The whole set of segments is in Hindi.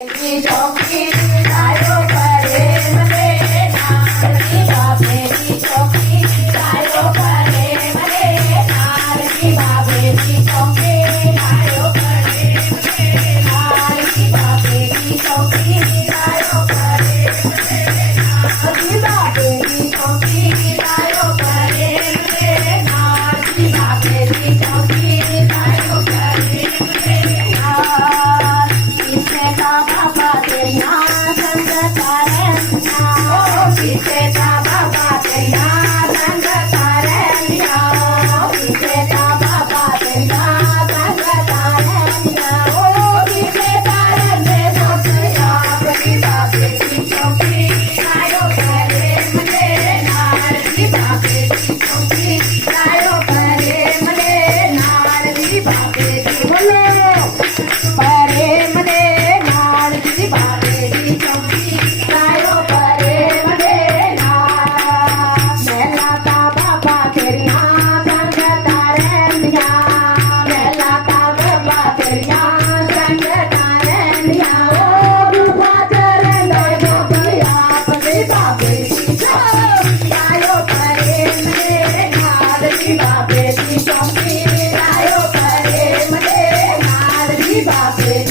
baby Yeah. I said.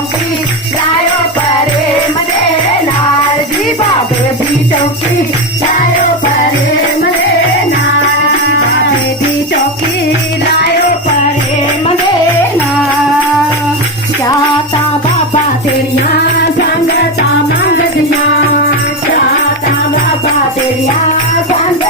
चौकी, जायो परे मने नारजी बाबे भी चौकी, जायो परे मने नारजी बाबे भी चौकी जायो परे मने ना जाता बाबा तेरिया संगता मंगदिया जाता बाबा तेरिया संग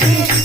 I'll